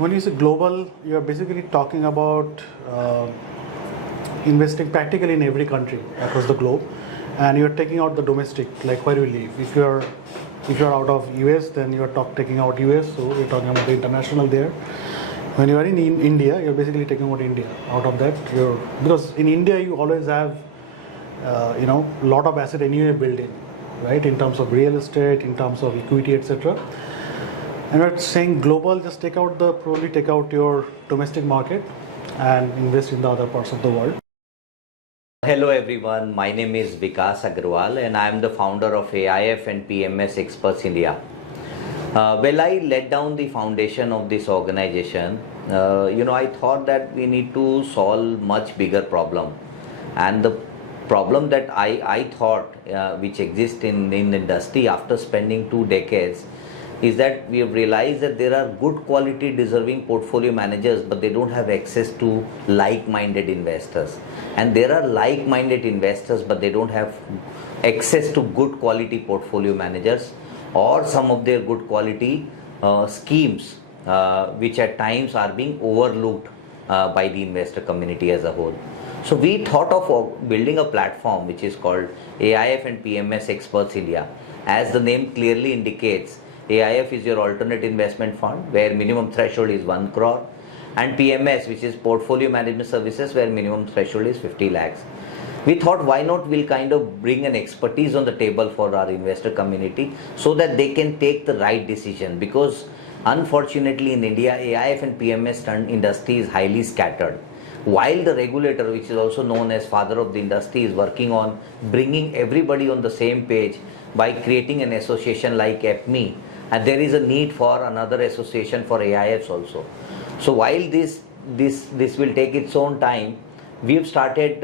When you say global, you're basically talking about investing practically in every country across the globe, and you're taking out the domestic, like where you live. If you're out of US, then you're taking out US, so you're talking about the international there. When you are in India, you're basically taking out India out of that. Because in India you always have a lot of asset anyway building, right? In terms of real estate, in terms of equity, etc. And we're saying global, just probably take out your domestic market and invest in the other parts of the world. Hello everyone, my name is Vikas Agrawal and I am the founder of AIF and PMS Experts India. I laid down the foundation of this organization. I thought that we need to solve much bigger problem, and the problem that I thought which exists in the industry after spending 2 decades is that we have realized that there are good quality deserving portfolio managers, but they don't have access to like-minded investors. And there are like-minded investors, but they don't have access to good quality portfolio managers or some of their good quality schemes, which at times are being overlooked by the investor community as a whole. So we thought of building a platform which is called AIF and PMS Experts India. As the name clearly indicates, AIF is your alternate investment fund where minimum threshold is 1 crore, and PMS, which is portfolio management services, where minimum threshold is 50 lakhs. We thought, why not we'll kind of bring an expertise on the table for our investor community so that they can take the right decision, because unfortunately in India, AIF and PMS industry is highly scattered. While the regulator, which is also known as father of the industry, is working on bringing everybody on the same page by creating an association like AIFPMS, and there is a need for another association for AIFs also. So while this will take its own time, we have started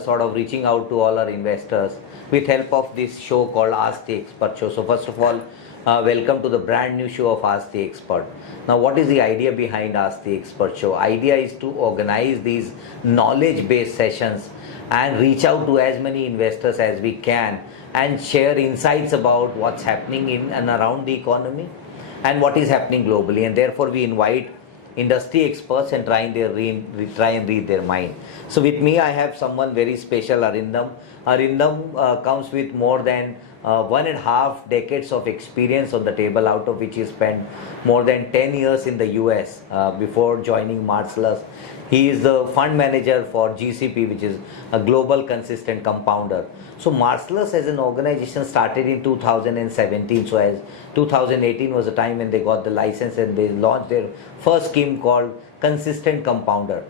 sort of reaching out to all our investors with help of this show called Ask the Expert Show. So first of all, welcome to the brand new show of Ask the Expert. Now, what is the idea behind Ask the Expert Show? Idea is to organize these knowledge-based sessions and reach out to as many investors as we can and share insights about what's happening in and around the economy and what is happening globally. And therefore, we invite industry experts and try and read their mind. So with me, I have someone very special, Arindam. Arindam comes with more than 1.5 decades of experience on the table, out of which he spent more than 10 years in the US before joining Marcellus. He is the fund manager for GCP, which is a global consistent compounder. So Marcellus as an organization started in 2017. So as 2018 was the time when they got the license and they launched their first scheme called Consistent Compounder,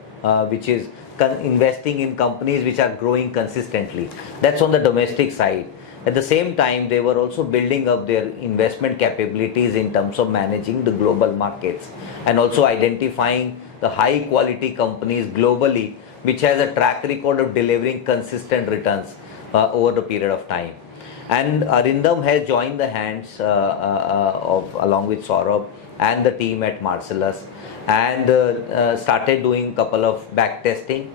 which is investing in companies which are growing consistently. That's on the domestic side. At the same time, they were also building up their investment capabilities in terms of managing the global markets and also identifying the high quality companies globally which has a track record of delivering consistent returns over the period of time. And Arindam has joined the hands along with Saurabh and the team at Marcellus and started doing a couple of back testing.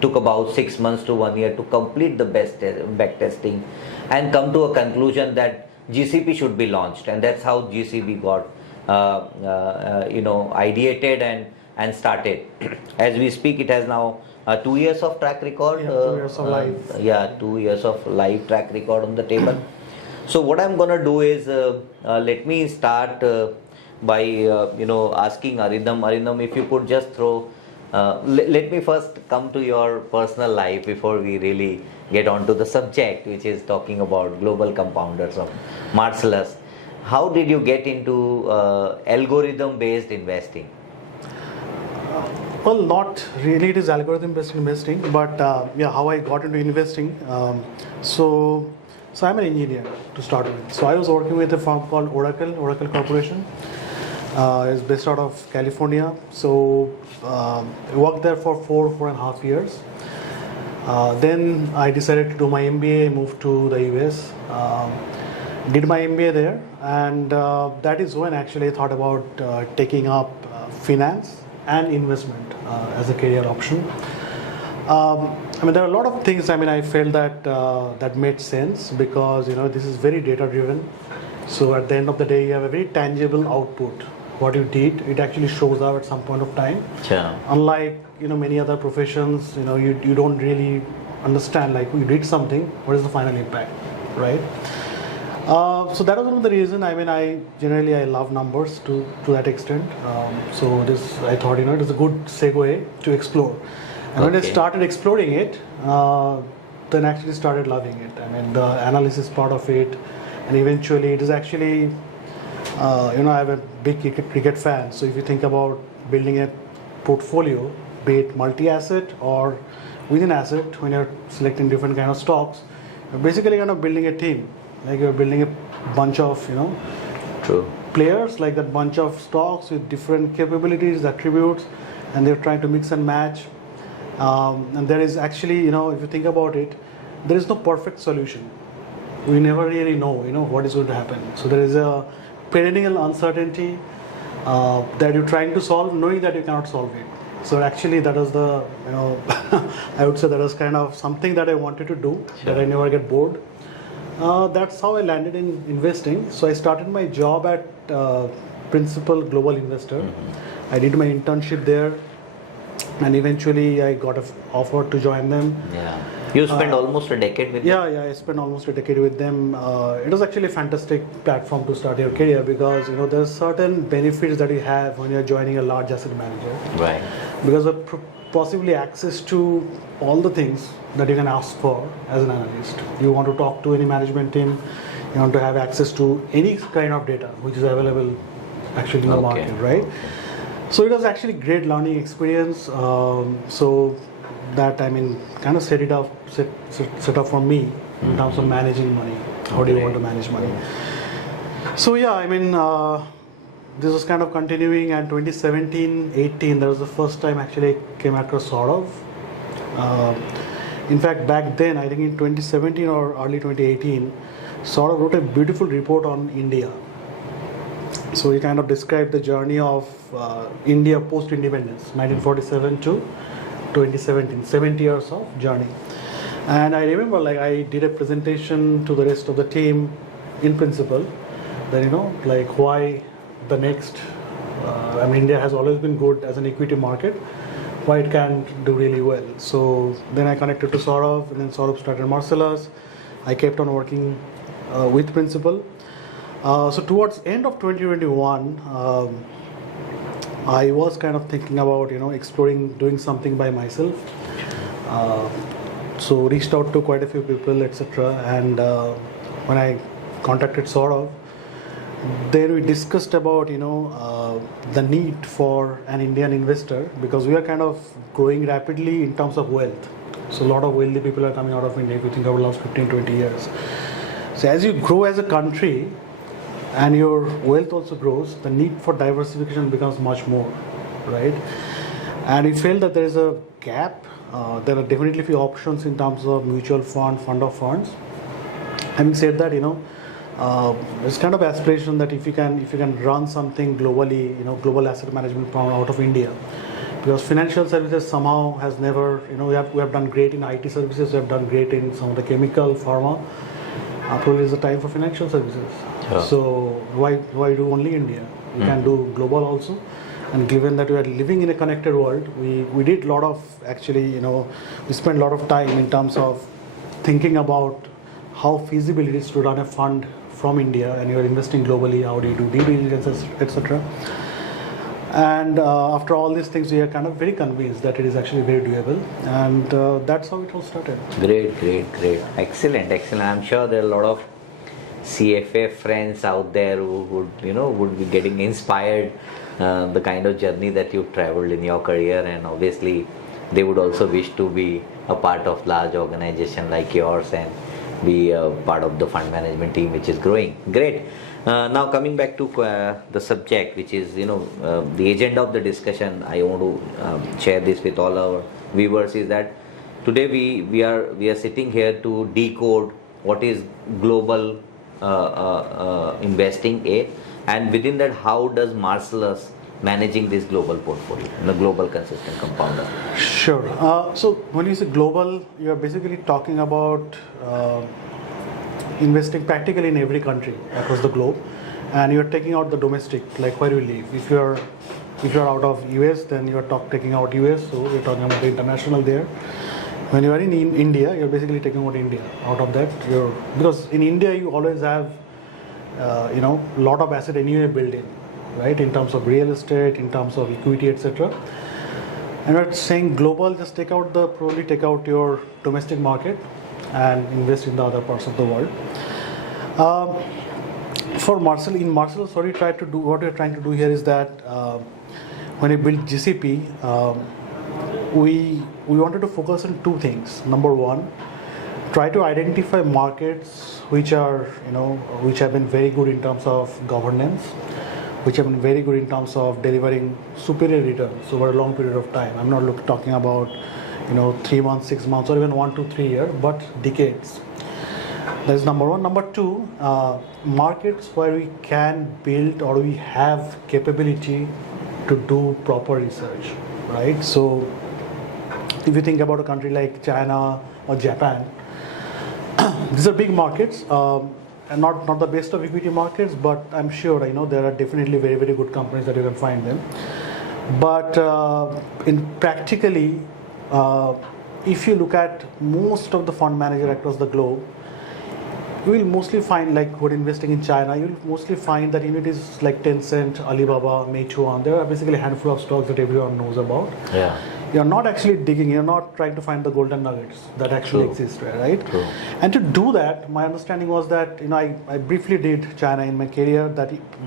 Took about 6 months to 1 year to complete the back testing and come to a conclusion that GCP should be launched, and that's how GCP got ideated and started. As we speak, it has now 2 years of track record. 2 years of live. 2 years of live track record on the table. So what I'm gonna do is let me start by asking Arindam. Arindam, if you could just throw. Let me first come to your personal life before we really get on to the subject, which is talking about global compounders of Marcellus. How did you get into algorithm-based investing? Well, not really. It is algorithm-based investing, but how I got into investing. So I'm an engineer to start with. So I was working with a firm called Oracle Corporation. It's based out of California. So I worked there for 4.5 years. Then I decided to do my MBA, moved to the US, did my MBA there, and that is when actually I thought about taking up finance and investment as a career option. There are a lot of things. I felt that that made sense because this is very data driven. So at the end of the day, you have a very tangible output what you did, it actually shows up at some point of time. Sure. Unlike many other professions, you don't really understand like you did something, what is the final impact, right? So that was one of the reasons. I mean, I generally love numbers to that extent. So this, I thought, it is a good segue to explore. And when I started exploring it, then actually started loving it. I mean, the analysis part of it, and eventually it is actually, I'm a big cricket fan. So if you think about building a portfolio, be it multi-asset or within asset, when you're selecting different kind of stocks, you're basically kind of building a team. Like you're building a bunch of, True. players, like that bunch of stocks with different capabilities, attributes, and they're trying to mix and match. And there is actually, if you think about it, there is no perfect solution. We never really know, what is going to happen. So there is a perennial uncertainty that you're trying to solve, knowing that you cannot solve it. So actually, that was the, I would say that was kind of something that I wanted to do, that I never get bored. That's how I landed in investing. So I started my job at Principal Global Investor. I did my internship there, and eventually I got an offer to join them. Yeah. You spent almost a decade with them? Yeah, I spent almost a decade with them. It was actually a fantastic platform to start your career because there's certain benefits that you have when you're joining a large asset manager. Right. Because of possibly access to all the things that you can ask for as an analyst. You want to talk to any management team, you want to have access to any kind of data which is available actually in the market, right? So it was actually great learning experience. So that kind of set up for me in terms of managing money. How do you want to manage money? So this was kind of continuing, and 2017-18, that was the first time actually I came across sort of. In fact, back then, I think in 2017 or early 2018, sort of wrote a beautiful report on India. So he kind of described the journey of India post-independence, 1947 to 2017, 70 years of journey. And I remember I did a presentation to the rest of the team in principle, that why the next, India has always been good as an equity market, why it can do really well. So then I connected to Saurabh, and then Saurabh started Marcellus. I kept on working with Principal. So towards end of 2021, I was kind of thinking about exploring doing something by myself. So reached out to quite a few people, etc. And when I contacted Saurabh, then we discussed about the need for an Indian investor, because we are kind of growing rapidly in terms of wealth. So a lot of wealthy people are coming out of India if you think about the last 15-20 years. So as you grow as a country and your wealth also grows, the need for diversification becomes much more, right? And we felt that there is a gap. There are definitely few options in terms of mutual fund of funds. Having said that, it's kind of aspiration that if you can run something globally, global asset management firm out of India, because financial services somehow has never, we have done great in IT services, we have done great in some of the chemical, pharma. Probably is the time for financial services. Sure. So why do only India? You can do global also. And given that we are living in a connected world, we did a lot of actually, we spent a lot of time in terms of thinking about how feasible it is to run a fund from India, and you're investing globally, how do you do due diligence, etc. And after all these things, we are kind of very convinced that it is actually very doable, and that's how it all started. Great. Excellent. I'm sure there are a lot of CFA friends out there who would be getting inspired the kind of journey that you've traveled in your career, and obviously they would also wish to be a part of large organization like yours and be a part of the fund management team which is growing. Great. Now coming back to the subject, which is the agenda of the discussion, I want to share this with all our viewers, is that today we are sitting here to decode what is global investing, and within that, how does Marcellus managing this global portfolio, the global consistent compounder? Sure. So when you say global, you are basically talking about investing practically in every country across the globe, and you're taking out the domestic, like where you live. If you're out of US, then you're taking out US, so you're talking about the international there. When you are in India, you're basically taking out India. Out of that, because in India you always have lot of asset anyway built in, right? In terms of real estate, in terms of equity, etc. And we're saying global, just probably take out your domestic market and invest in the other parts of the world. For Marcellus, what we're trying to do here is that when we build GCP, we wanted to focus on two things. Number one, try to identify markets which have been very good in terms of governance, which have been very good in terms of delivering superior returns over a long period of time. I'm not talking about 3 months, 6 months, or even 1 to 3 years, but decades. That's number one. Number two, markets where we can build or we have capability to do proper research, right? So if you think about a country like China or Japan, these are big markets, and not the best of equity markets, but I'm sure there are definitely very, very good companies that you can find them. But practically, if you look at most of the fund managers across the globe, you will mostly find, like when investing in China, you will mostly find that it is like Tencent, Alibaba, Meituan. There are basically a handful of stocks that everyone knows about. Yeah. You're not actually digging, you're not trying to find the golden nuggets that actually exist, right? True. And to do that, my understanding was that, I briefly did China in my career,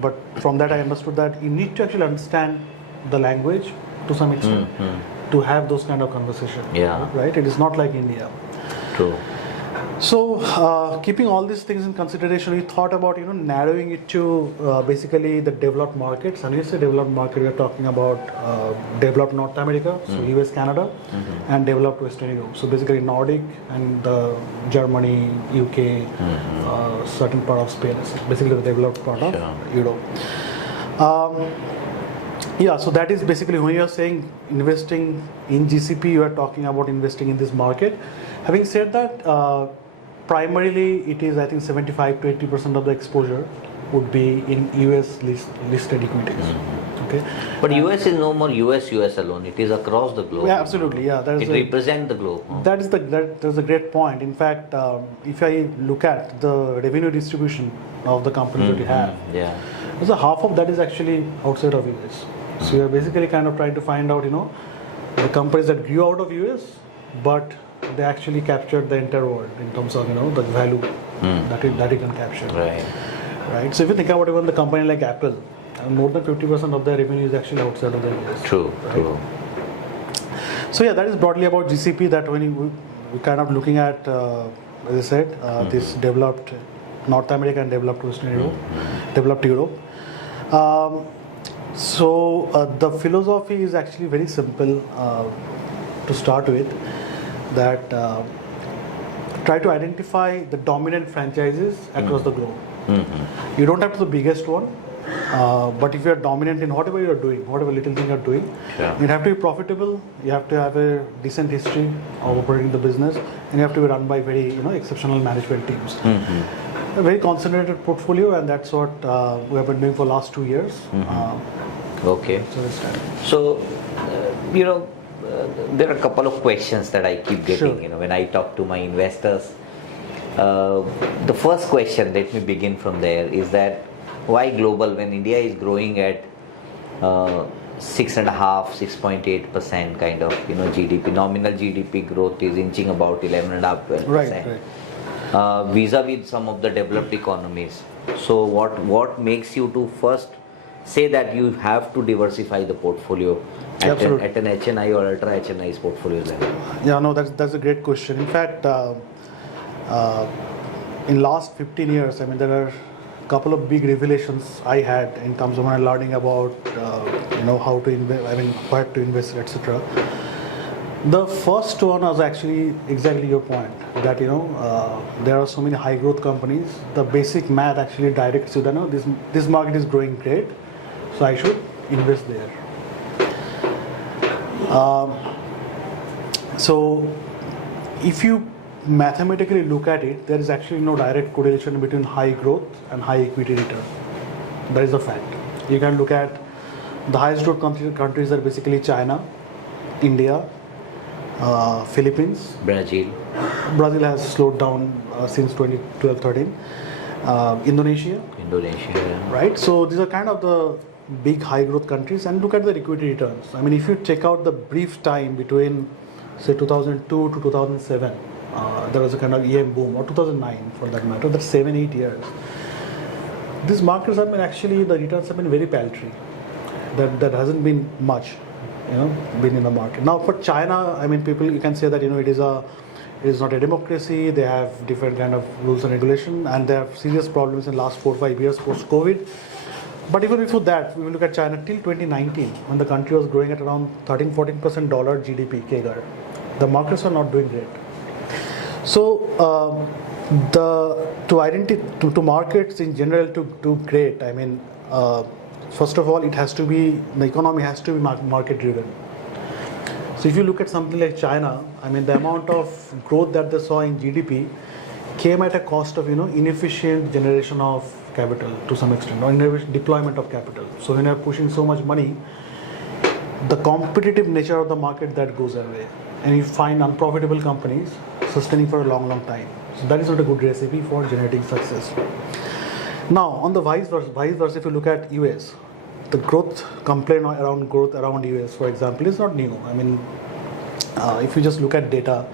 but from that I understood that you need to actually understand the language to some extent to have those kind of conversations. Yeah. Right? It is not like India. True. So, keeping all these things in consideration, we thought about narrowing it to basically the developed markets. And when you say developed market, we are talking about developed North America, so US, Canada, and developed Western Europe. So basically Nordic and Germany, UK, certain part of Spain, basically the developed part of Europe. So that is basically when you are saying investing in GCP, you are talking about investing in this market. Having said that, primarily it is, I think, 75 to 80% of the exposure would be in US listed equities. Okay. But US is no more US alone. It is across the globe. Yeah, absolutely. Yeah, it represents the globe. That's a great point. In fact, if I look at the revenue distribution of the companies that you have, so half of that is actually outside of US. So you're basically kind of trying to find out, the companies that grew out of US, but they actually captured the entire world in terms of, the value that it can capture. Right. So if you think about even the company like Apple, more than 50% of their revenue is actually outside of the US. True. So that is broadly about GCP. That when we kind of looking at, as I said, this developed North America and developed Western Europe, developed Europe. So the philosophy is actually very simple to start with, that try to identify the dominant franchises across the globe. You don't have to be the biggest one, but if you're dominant in whatever you're doing, whatever little thing you're doing, you have to be profitable, you have to have a decent history of operating the business, and you have to be run by very exceptional management teams. A very concentrated portfolio, and that's what we have been doing for the last 2 years. Okay. So, there are a couple of questions that I keep getting, when I talk to my investors. The first question, let me begin from there, is that why global when India is growing at 6.5%, 6.8% kind of GDP, nominal GDP growth is inching about 11.5%, 12%. Vis-a-vis some of the developed economies. So what makes you to first say that you have to diversify the portfolio at an HNI or ultra HNI's portfolio level? Yeah, no, that's a great question. In fact, in last 15 years, there are a couple of big revelations I had in terms of when I'm learning about how to invest, where to invest, etc. The first one was actually exactly your point, that there are so many high growth companies. The basic math actually directs you that this market is growing great, so I should invest there. So if you mathematically look at it, there is actually no direct correlation between high growth and high equity return. That is a fact. You can look at the highest growth countries are basically China, India, Philippines. Brazil. Brazil has slowed down since 2012-13. Indonesia. Yeah. Right? So these are kind of the big high growth countries, and look at the equity returns. I mean, if you check out the brief time between say 2002 to 2007, there was a kind of EM boom, or 2009 for that matter, that's 7-8 years. These markets have been actually, the returns have been very paltry. That hasn't been much, been in the market. Now for China, I mean, people, you can say that, it is not a democracy, they have different kind of rules and regulation, and they have serious problems in last 4-5 years post-COVID. But even before that, we will look at China till 2019, when the country was growing at around 13-14% dollar GDP CAGR. The markets are not doing great. So to markets in general to do great, I mean, first of all, the economy has to be market driven. So if you look at something like China, I mean, the amount of growth that they saw in GDP came at a cost of, inefficient generation of capital to some extent, or inefficient deployment of capital. So when you're pushing so much money, the competitive nature of the market that goes away, and you find unprofitable companies sustaining for a long time. So that is not a good recipe for generating success. Now, on the vice versa, if you look at US, the complaint around US, for example, is not new. I mean, if you just look at data,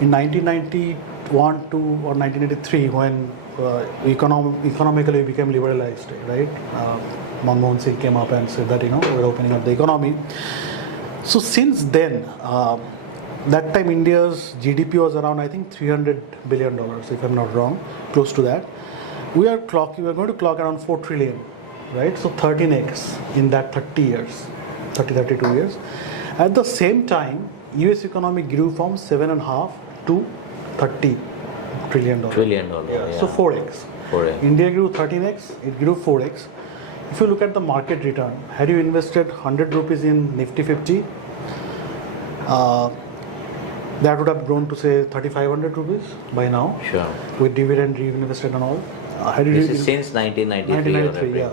in 1991 to or 1983, when economically became liberalized, right? Manmohan Singh came up and said that, we're opening up the economy. So since then, that time India's GDP was around, I think, $300 billion, if I'm not wrong, close to that. We are going to clock around 4 trillion, right? So 13x in that 32 years. At the same time, US economy grew from 7.5 to 30 trillion dollars. Yeah. So 4x. India grew 13x, it grew 4x. If you look at the market return, had you invested 100 rupees in Nifty 50, that would have grown to say 3,500 rupees by now. Sure. With dividend reinvested and all. This is since 1993. Yeah.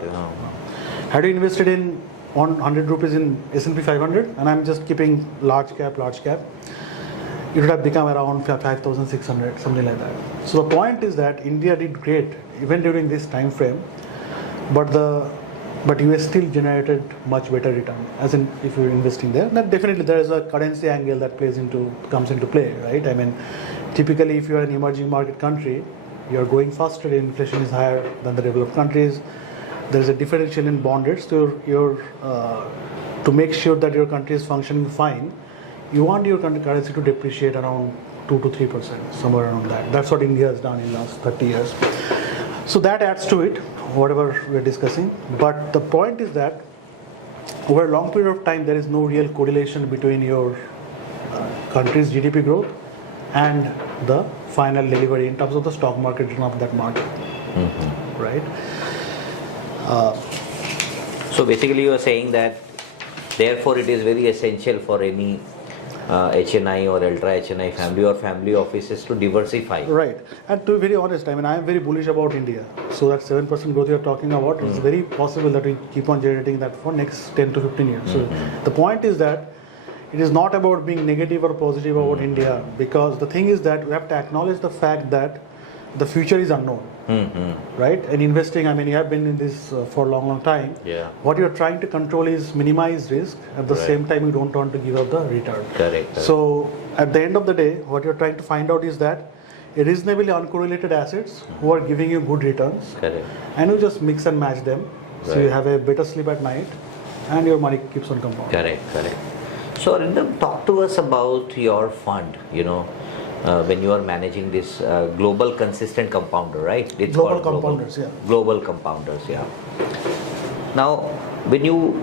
Had you invested in 100 rupees in S&P 500, and I'm just keeping large cap, it would have become around 5,600, something like that. So the point is that India did great even during this time frame, but US still generated much better return. As in, if you're investing there, then definitely there is a currency angle that comes into play, right? I mean, typically, if you are an emerging market country, you are going faster, inflation is higher than the developed countries. There is a differential in bond rates. So to make sure that your country is functioning fine, you want your currency to depreciate around 2 to 3%, somewhere around that. That's what India has done in the last 30 years. So that adds to it, whatever we're discussing. But the point is that over a long period of time, there is no real correlation between your country's GDP growth and the final delivery in terms of the stock market return of that market, right? So basically you are saying that therefore it is very essential for any HNI or ultra HNI family or family offices to diversify. Right. And to be very honest, I mean, I am very bullish about India. So that 7% growth you are talking about, it's very possible that we keep on generating that for next 10 to 15 years. So the point is that it is not about being negative or positive about India, because the thing is that we have to acknowledge the fact that the future is unknown, right? And investing, I mean, you have been in this for a long time. Yeah. What you're trying to control is minimize risk. At the same time, you don't want to give up the return. Correct. So at the end of the day, what you're trying to find out is that a reasonably uncorrelated assets who are giving you good returns. Correct. And you just mix and match them. So you have a better sleep at night and your money keeps on compounding. Correct. So Arindam, talk to us about your fund, when you are managing this global consistent compounder, right? It's Global called compounders, yeah. Global compounders, yeah. Now, when you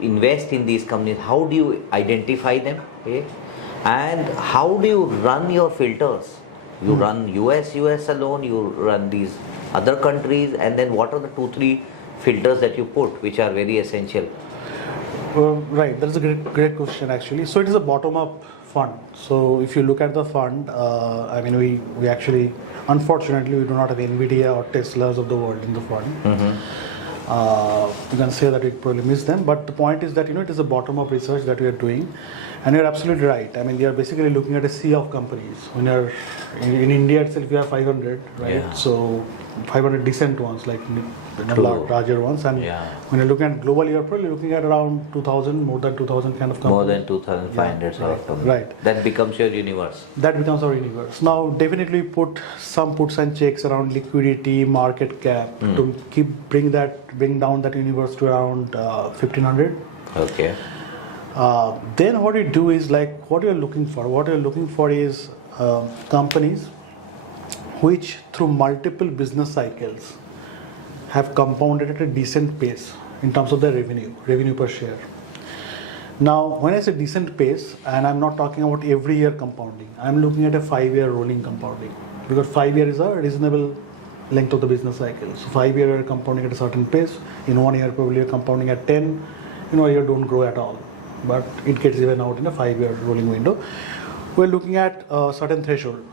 invest in these companies, how do you identify them? Okay? And how do you run your filters? You run US alone, you run these other countries, and then what are the 2-3 filters that you put which are very essential? Right, that's a great question actually. So it is a bottom-up fund. So if you look at the fund, I mean, we actually, unfortunately, we do not have NVIDIA or Teslas of the world in the fund. You can say that we probably miss them, but the point is that it is a bottom-up research that we are doing, and you're absolutely right. I mean, we are basically looking at a sea of companies. When you're in India itself, you have 500, right? Yeah. So 500 decent ones, like larger ones, and when you're looking at globally, you're probably looking at around 2,000, more than 2,000 kind of companies. More than 2,500 sort of companies. Right. That becomes your universe. That becomes our universe. Now, definitely put some puts and checks around liquidity, market cap to bring down that universe to around 1,500. Okay. Then what you do is like what you're looking for. What you're looking for is companies which through multiple business cycles have compounded at a decent pace in terms of their revenue per share. Now, when I say decent pace, and I'm not talking about every year compounding, I'm looking at a 5-year rolling compounding, because 5 years is a reasonable length of the business cycle. So 5 years you're compounding at a certain pace. In 1 year probably you're compounding at 10. In a year don't grow at all, but it gets even out in a 5-year rolling window. We're looking at a certain threshold,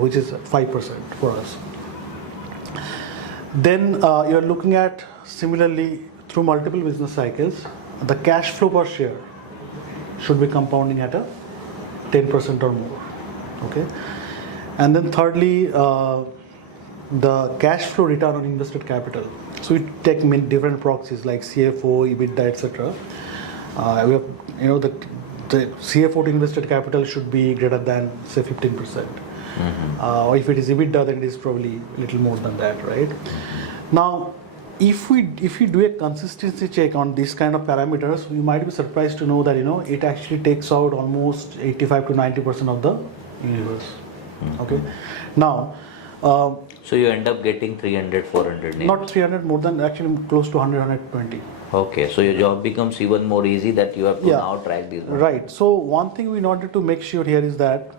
which is 5% for us. Then you're looking at, similarly, through multiple business cycles, the cash flow per share should be compounding at a 10% or more. Okay, and then thirdly, the cash flow return on invested capital. So we take many different proxies like CFO, EBITDA, etc. We have, the CFO to invested capital should be greater than say 15%. Or if it is EBITDA, then it is probably a little more than that, right? Now, if we do a consistency check on these kind of parameters, you might be surprised to know that it actually takes out almost 85 to 90% of the universe. Okay, now. So you end up getting 300, 400 names? Not 300, more than actually close to 100, 120. Okay, so your job becomes even more easy that you have to now track these ones. Right. So one thing we wanted to make sure here is that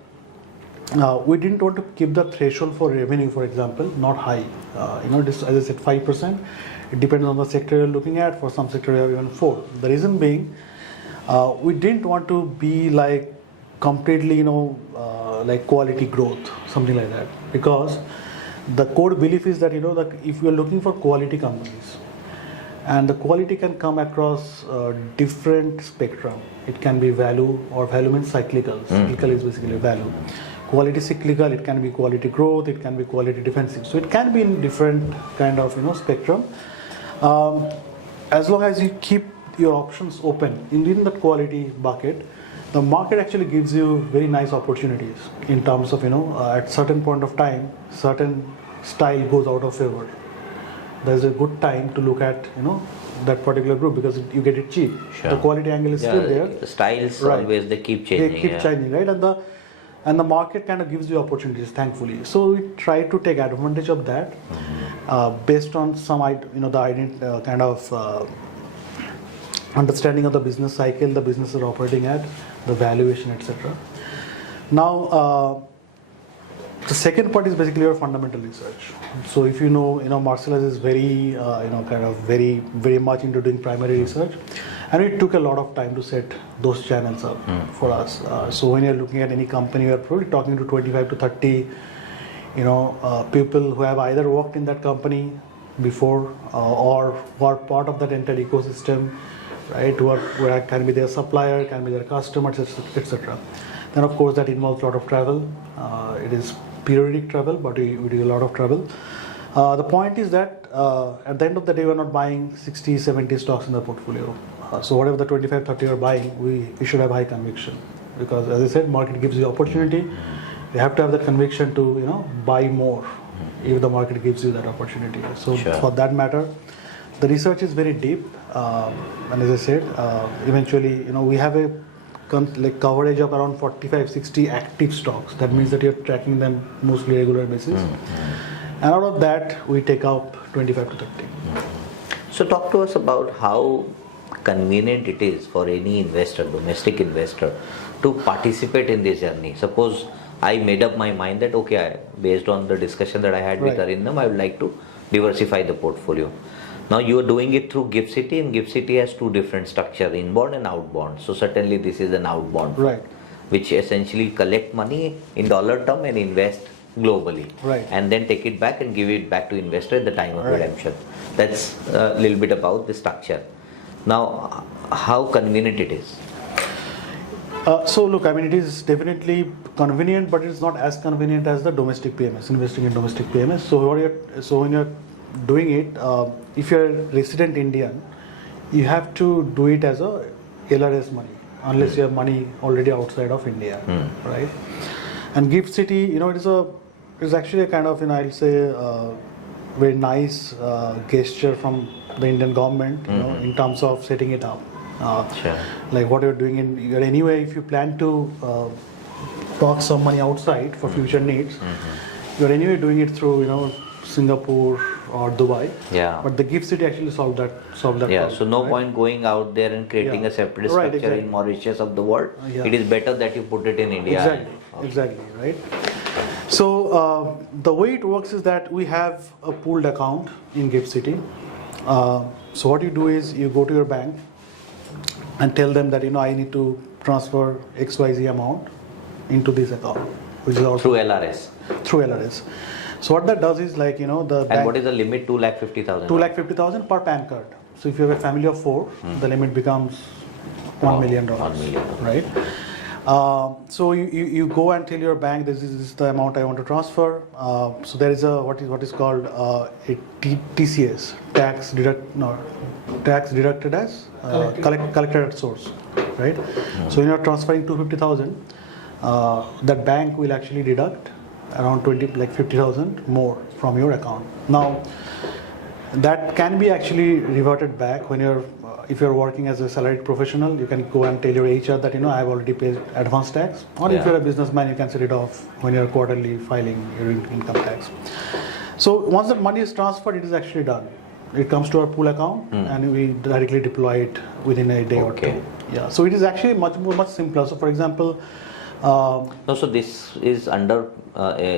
we didn't want to keep the threshold for revenue, for example, not high. This, as I said, 5%. It depends on the sector you're looking at. For some sector, you have even 4. The reason being, we didn't want to be like completely, like quality growth, something like that. Because the core belief is that, that if you're looking for quality companies, and the quality can come across different spectrum. It can be value, or value means cyclical. Cyclical is basically value. Quality cyclical, it can be quality growth, it can be quality defensive. So it can be in different kind of spectrum. As long as you keep your options open in that quality bucket, the market actually gives you very nice opportunities in terms of at certain point of time, certain style goes out of favor. There's a good time to look at that particular group because you get it cheap. Sure. The quality angle is still there. The styles always they keep changing. They keep changing, right? And the market kind of gives you opportunities, thankfully. So we try to take advantage of that based on some kind of understanding of the business cycle, the business is operating at, the valuation, etc. Now, the second part is basically your fundamental research. So if Marcellus is very, kind of very, very much into doing primary research, and it took a lot of time to set those channels up for us. So when you're looking at any company, you're probably talking to 25 to 30, people who have either worked in that company before or who are part of that entire ecosystem, right? Who can be their supplier, can be their customers, etc. Then of course that involves a lot of travel. It is periodic travel, but we do a lot of travel. The point is that at the end of the day, we're not buying 60, 70 stocks in the portfolio. So whatever the 25, 30 you're buying, we should have high conviction. Because as I said, market gives you opportunity. You have to have that conviction to buy more if the market gives you that opportunity. So for that matter, the research is very deep. And as I said, eventually, we have a coverage of around 45, 60 active stocks. That means that you're tracking them mostly regular basis. And out of that, we take up 25 to 30. So talk to us about how convenient it is for any investor, domestic investor, to participate in this journey. Suppose I made up my mind that, okay, based on the discussion that I had with Arindam, I would like to diversify the portfolio. Now you are doing it through Gift City, and Gift City has two different structures, inbound and outbound. So certainly this is an outbound. Right. which essentially collect money in dollar term and invest globally, Right. and then take it back and give it back to investor at the time of Right. redemption. That's a little bit about the structure. Now, how convenient it is? So look, I mean, it is definitely convenient, but it's not as convenient as the domestic PMS, investing in domestic PMS. So when you're doing it, if you're a resident Indian, you have to do it as a LRS money, unless you have money already outside of India, right? And Gift City, it's actually a kind of, I'll say, very nice gesture from the Indian government, in terms of setting it up. Sure. Like what you're doing anyway, if you plan to park some money outside for future needs, you're anyway doing it through, Singapore or Dubai. Yeah. But the Gift City actually solved that Yeah, problem, so no right? point going out there and creating Yeah. a separate Right, structure exactly. in Mauritius of the world. Yeah. It is better that you put it in India. Exactly, right? So the way it works is that we have a pooled account in Gift City. So what you do is you go to your bank and tell them that I need to transfer XYZ amount into this account, which is also Through LRS. through LRS. So what that does is the And bank, what is the limit? 250,000. 250,000 per PAN card. So if you have a family of 4, the limit becomes $1 million, $1 million. right? So you go and tell your bank this is the amount I want to transfer. So there is a what is called a TCS, tax deducted as collected at source, right? So when you are transferring 250,000, that bank will actually deduct around 50,000 more from your account. Now that can be actually reverted back when if you're working as a salaried professional. You can go and tell your HR that I have already paid advance tax, or if Yeah. you're a businessman, you can set it off when you're quarterly filing your income tax. So once that money is transferred, it is actually done. It comes to our pool account and we directly deploy it within a day or two. Yeah, so it is actually much simpler. So for example, No, so this is under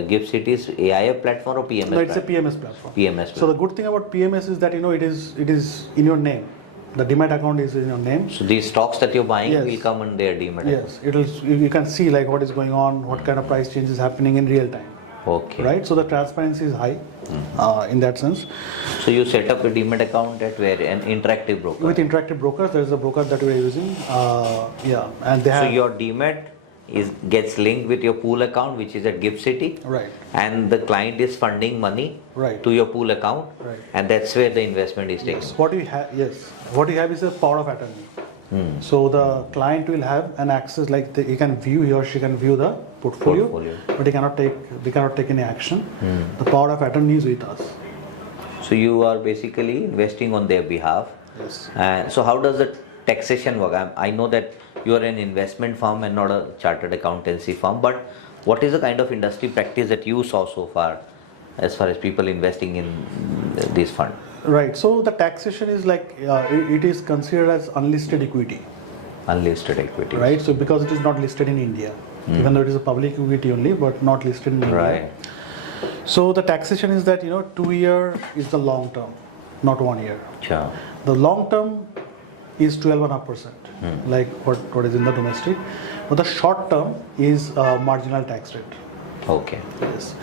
Gift City's AIF platform or PMS? no, it's a platform? PMS platform. PMS. So the good thing about PMS is that it is in your name. The Demat account is in your name. So these stocks that you're buying Yes. will come on their Demat. Yes, you can see like what is going on, what kind of price change is happening in real time, Okay. right? So the transparency is high in that sense. So you set up a Demat account at where? An interactive broker. With interactive brokers, there is a broker that we are using. And they So have your Demat gets linked with your pool account, which is at Gift City, right, and the client is funding money right. to your pool account, Right. and that's where the investment is taken. What you have is a power of attorney. So the client will have an access, like he or she can view the portfolio. But they cannot take any action. The power of attorney is with us. So you are basically investing on their behalf. Yes. And so how does the taxation work? I know that you are an investment firm and not a chartered accountancy firm, but what is the kind of industry practice that you saw so far as people investing in this fund? Right. So the taxation is it is considered as unlisted equity. Unlisted equity. Right. So because it is not listed in India, even though it is a public equity only, but not listed in India. Right. So the taxation is that 2 year is the long term, not 1 year. Sure. The long term is 12.5%, like what is in the domestic, but the short term is marginal tax rate. Okay. Yes.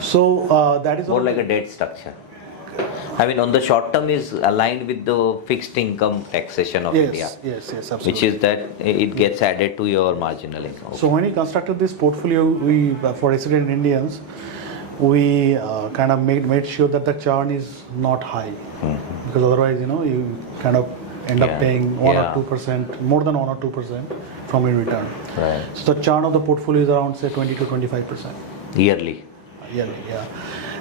So that is More like a debt structure. I mean, on the short term is aligned with the fixed income taxation of India, yes, absolutely. which is that it gets added to your marginal income. So when we constructed this portfolio, we for resident Indians, we kind of made sure that the churn is not high, because otherwise you kind of end up paying 1 or 2%, more than 1 or 2% from your return. Right. So the churn of the portfolio is around say 20 to 25%. Yearly. Yearly, yeah.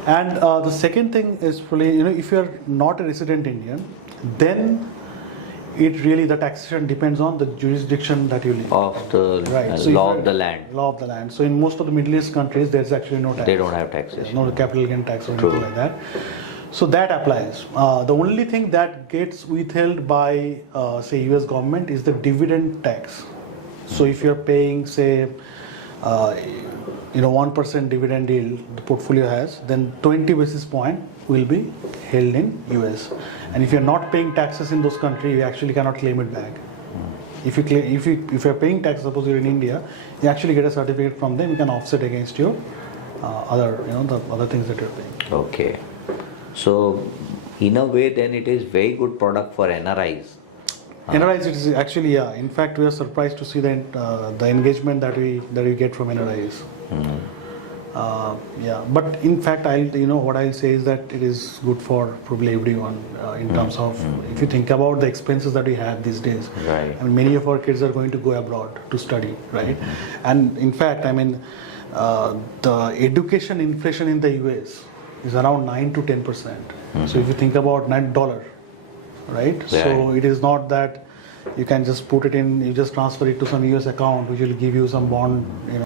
And the second thing is probably, if you are not a resident Indian, then the taxation depends on the jurisdiction that you live. Of the Right. So law if of the land. Law of the land. So in most of the Middle East countries, there's actually no tax. They don't have taxation. No capital gain tax or True. anything like that. So that applies. The only thing that gets withheld by, say, US government is the dividend tax. So if you're paying, say, 1% dividend yield the portfolio has, then 20 basis point will be held in US. And if you're not paying taxes in those countries, you actually cannot claim it back. if you're paying tax, suppose you're in India, you actually get a certificate from them. You can offset against your the other things that you're paying. Okay. So, in a way, then it is very good product for NRIs. NRIs, it is actually, yeah. In fact, we are surprised to see the engagement that we get from NRIs. Yeah, but in fact, what I'll say is that it is good for probably everyone in terms of if you think about the expenses that we have these days. Right. I mean, many of our kids are going to go abroad to study, right? And in fact, I mean, the education inflation in the US is around 9 to 10%. So if you think about net dollar, right? So it is not that you can just put it in, you just transfer it to some US account which will give you some bond,